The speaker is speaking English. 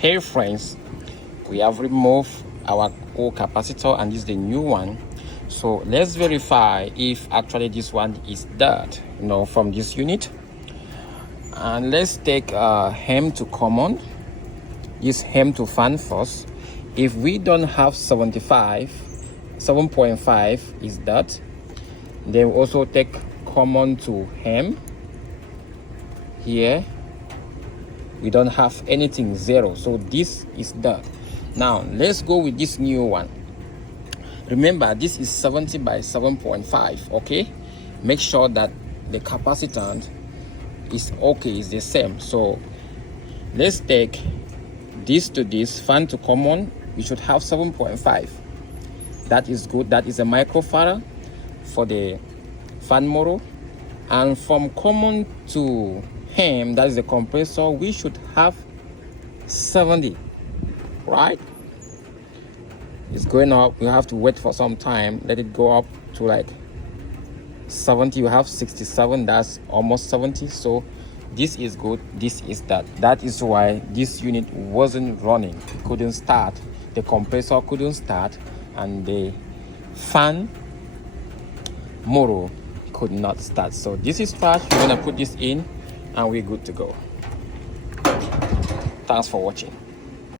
Hey friends, we have removed our old capacitor and this is the new one. So let's verify if actually this one is dead, from this unit. And let's take hem to common, this hem to fan first. If we don't have 7.5 is that, then we also take common to hem. Here we don't have anything, 0, so this is dead. Now let's go with this new one. Remember, this is 70 by 7.5. okay, make sure that the capacitance is okay, is the same. So let's take this to this, fan to common. We should have 7.5. that is good. That is a microfarad for the fan motor. And from common to hem, that is the compressor, we should have 70, right? It's going up. We have to wait for some time, let it go up to like 70. You have 67, that's almost 70. So this is good, this is that. That is why this unit wasn't running. It couldn't start, the compressor couldn't start, and the fan motor could not start. So this is trash. We're gonna put this in and we're good to go. Thanks for watching.